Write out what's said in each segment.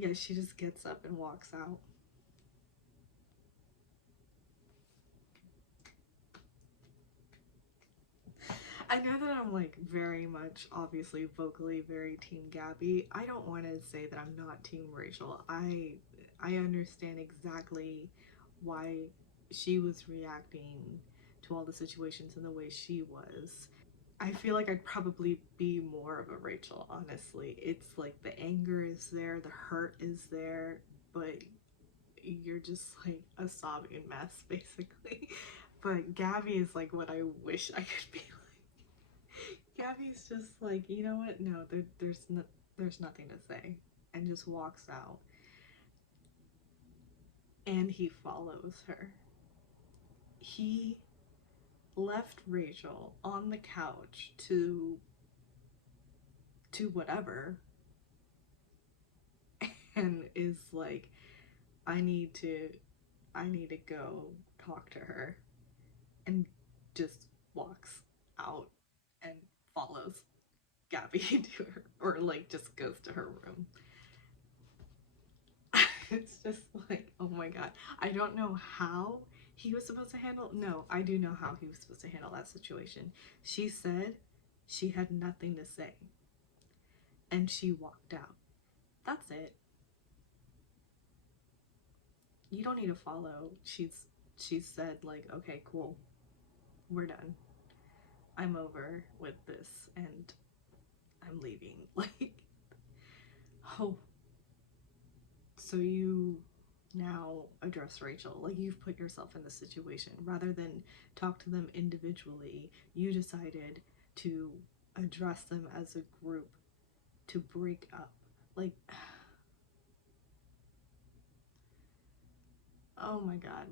Yeah, she just gets up and walks out. I know that I'm like very much obviously vocally very team Gabby. I don't want to say that I'm not team Rachel. I understand exactly why she was reacting to all the situations in the way she was. I feel like I'd probably be more of a Rachel, honestly. It's like the anger is there, the hurt is there, but you're just like a sobbing mess, basically. But Gabby is like what I wish I could be like. Gabby's just like, you know what? No, there's nothing to say, and just walks out. And he follows her. He left Rachel on the couch to whatever, and is like, I need to I need to go talk to her, and just walks out and follows Gabby to her, or like just goes to her room. It's just like, oh my god. I don't know how he was supposed to handle. No, I do know how he was supposed to handle that situation. She said she had nothing to say, and she walked out. That's it. You don't need to follow. She said like, okay, cool, we're done. I'm over with this, and I'm leaving. Like, oh, so you now address Rachel. Like, you've put yourself in the situation. Rather than talk to them individually, you decided to address them as a group to break up. Like, oh my god.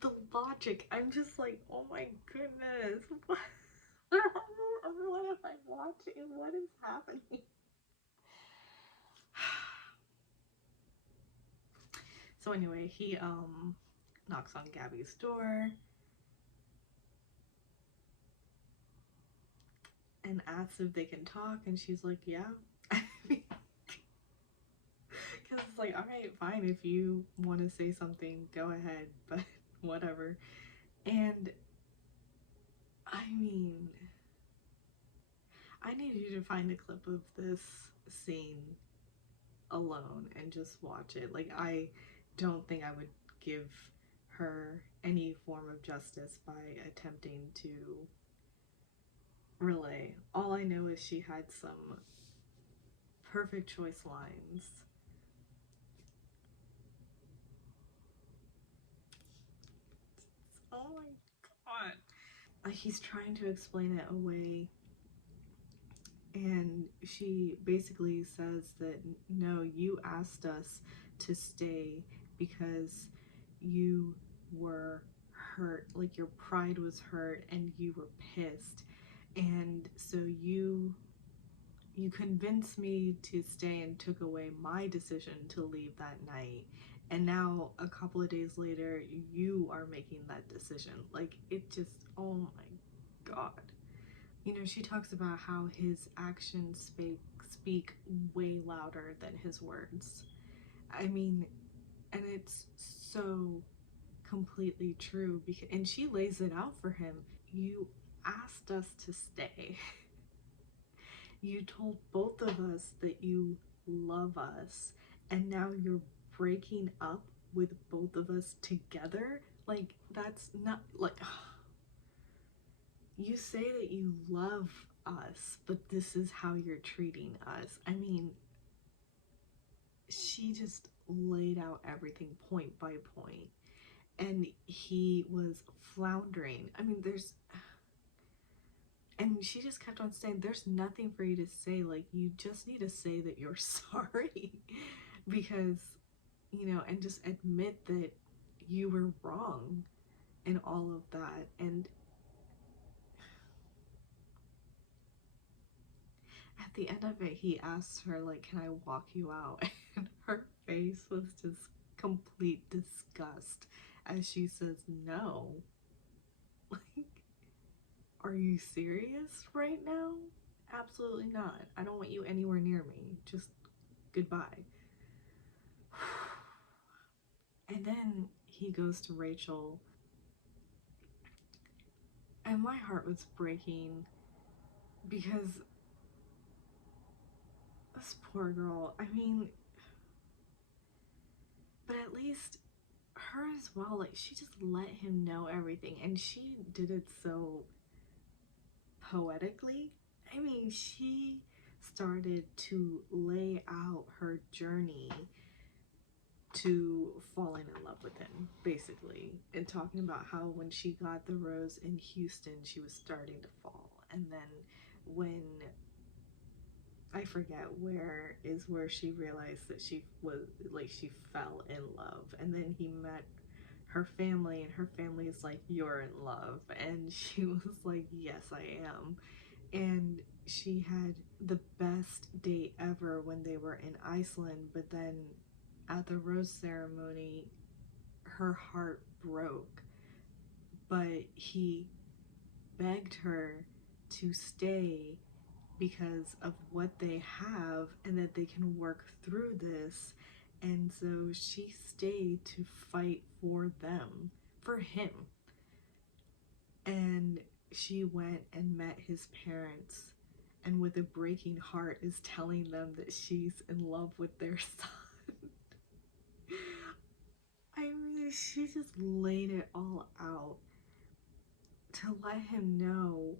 The logic. I'm just like, oh my goodness. What, what am I watching? What is happening? So anyway, he knocks on Gabby's door and asks if they can talk, and she's like, yeah. Because it's like, all right, fine, if you want to say something, go ahead, but whatever. And I mean, I need you to find a clip of this scene alone and just watch it. Like, I don't think I would give her any form of justice by attempting to relay. All I know is she had some perfect choice lines. Oh my god. He's trying to explain it away, and she basically says that no, you asked us to stay because you were hurt, like your pride was hurt and you were pissed, and so you convinced me to stay and took away my decision to leave that night, and now a couple of days later you are making that decision. Like, it just, oh my god. You know, she talks about how his actions speak way louder than his words. I mean, and it's so completely true, because and she lays it out for him. You asked us to stay. You told both of us that you love us, and now you're breaking up with both of us together. Like, that's not like, you say that you love us, but this is how you're treating us. I mean, she just laid out everything point by point, and he was floundering. I mean, and she just kept on saying, there's nothing for you to say. Like, you just need to say that you're sorry. Because, you know, and just admit that you were wrong in all of that. And at the end of it, he asks her, like, can I walk you out? And her face was just complete disgust as she says, no. Like, are you serious right now? Absolutely not. I don't want you anywhere near me. Just goodbye. And then he goes to Rachel, and my heart was breaking because this poor girl, I mean, but at least her as well, like, she just let him know everything, and she did it so poetically. I mean, she started to lay out her journey to falling in love with him, basically, and talking about how when she got the rose in Houston, she was starting to fall. And then when I forget where she realized that she was like she fell in love, and then he met her family, and her family is like, you're in love, and she was like, yes, I am. And she had the best date ever when they were in Iceland, but then at the rose ceremony her heart broke, but he begged her to stay because of what they have and that they can work through this. And so she stayed to fight for them, for him. And she went and met his parents, and with a breaking heart is telling them that she's in love with their son. I mean, she just laid it all out to let him know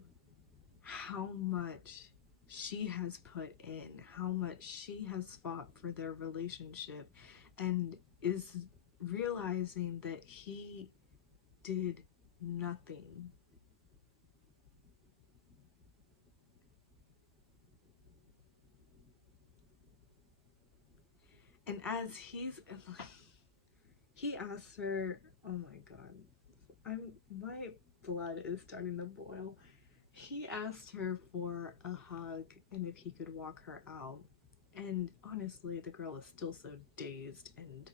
how much she has put in, how much she has fought for their relationship, and is realizing that he did nothing. And as he asks her, oh my god, my blood is starting to boil. He asked her for a hug and if he could walk her out. And honestly, the girl is still so dazed and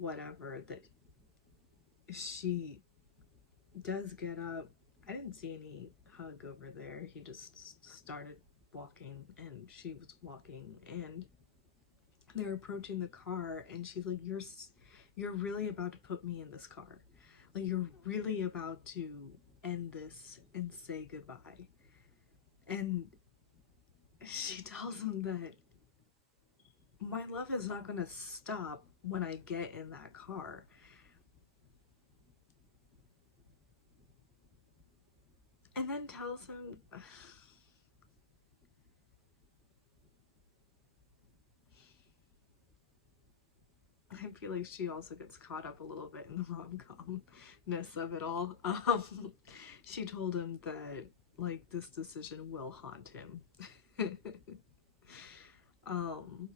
whatever that she does get up. I didn't see any hug over there. He just started walking and she was walking, and they're approaching the car, and she's like, you're really about to put me in this car. Like, you're really about to end this and say goodbye. And she tells him that my love is not going to stop when I get in that car. And then tells him, I feel like she also gets caught up a little bit in the rom-com-ness of it all. She told him that, like, this decision will haunt him. um,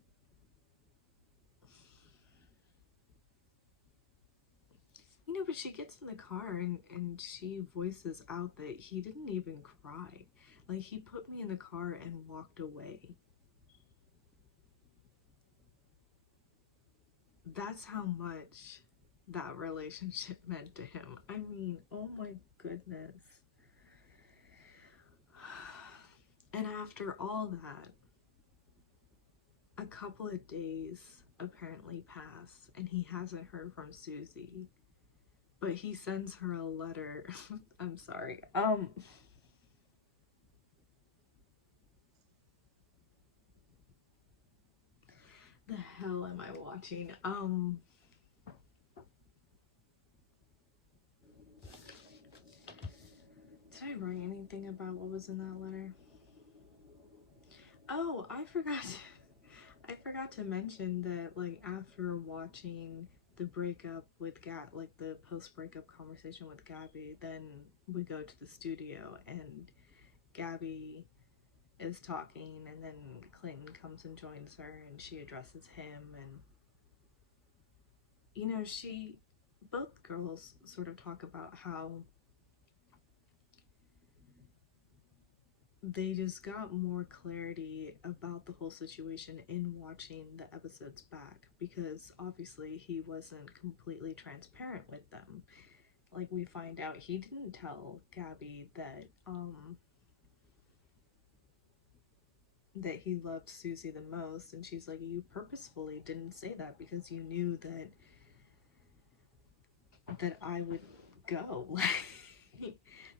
but she gets in the car, and she voices out that he didn't even cry. Like, he put me in the car and walked away. That's how much that relationship meant to him. I mean, oh my goodness. And after all that, a couple of days apparently pass, and he hasn't heard from Susie. But he sends her a letter. I'm sorry. The hell am I watching? Did I write anything about what was in that letter? Oh, I forgot to mention that, like, after watching the breakup with like the post-breakup conversation with Gabby, then we go to the studio, and Gabby is talking, and then Clayton comes and joins her, and she addresses him, and both girls sort of talk about how they just got more clarity about the whole situation in watching the episodes back, because obviously he wasn't completely transparent with them. like we find out he didn't tell Gabby that he loved Susie the most, and she's like, you purposefully didn't say that because you knew that I would go.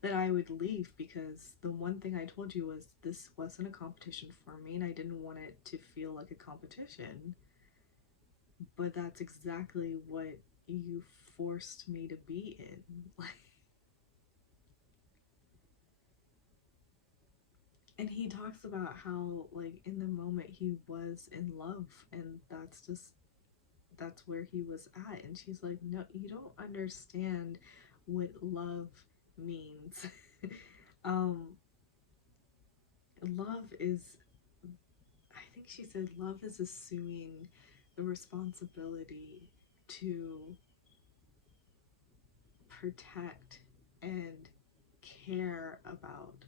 That I would leave, because the one thing I told you was this wasn't a competition for me and I didn't want it to feel like a competition. But that's exactly what you forced me to be in. And he talks about how, like, in the moment he was in love, and that's where he was at. And she's like, no, you don't understand what love means. um Love is, I think she said, love is assuming the responsibility to protect and care about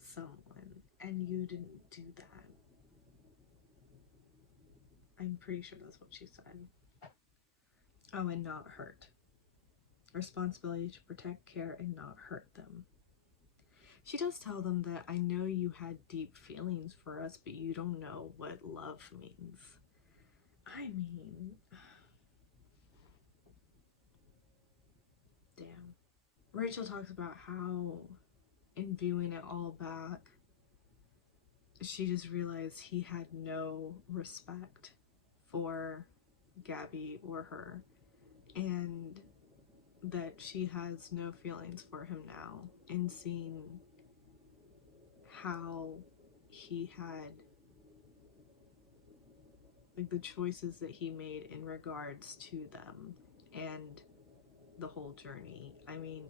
someone, and you didn't do that. I'm pretty sure that's what she said. Oh, and not hurt. Responsibility to protect, care, and not hurt them. She does tell them that I know you had deep feelings for us, but you don't know what love means. I mean, damn. Rachel talks about how, in viewing it all back, she just realized he had no respect for Gabby or her, and that she has no feelings for him now, and seeing how he had, like, the choices that he made in regards to them and the whole journey. I mean,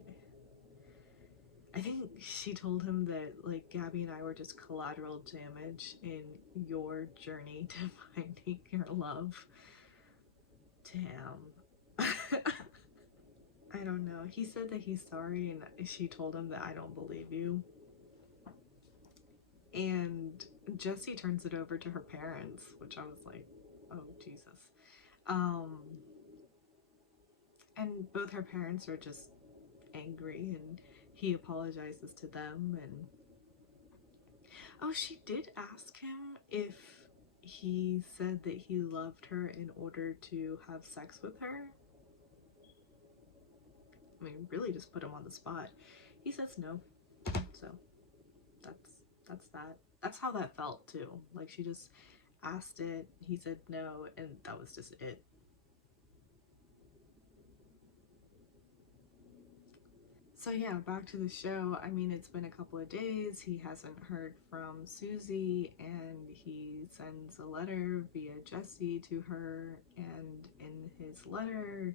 I think she told him that, like, Gabby and I were just collateral damage in your journey to finding your love. Damn. I don't know. He said that he's sorry, and she told him that I don't believe you. And Jessie turns it over to her parents, which I was like, oh, Jesus. Um, and both her parents are just angry, and he apologizes to them. And oh, she did ask him if he said that he loved her in order to have sex with her. I mean, really just put him on the spot. He says no. So that's that. That's how that felt too. Like, she just asked it, he said no, and that was just it. So yeah, back to the show. I mean, it's been a couple of days. He hasn't heard from Susie, and he sends a letter via Jessie to her. And in his letter,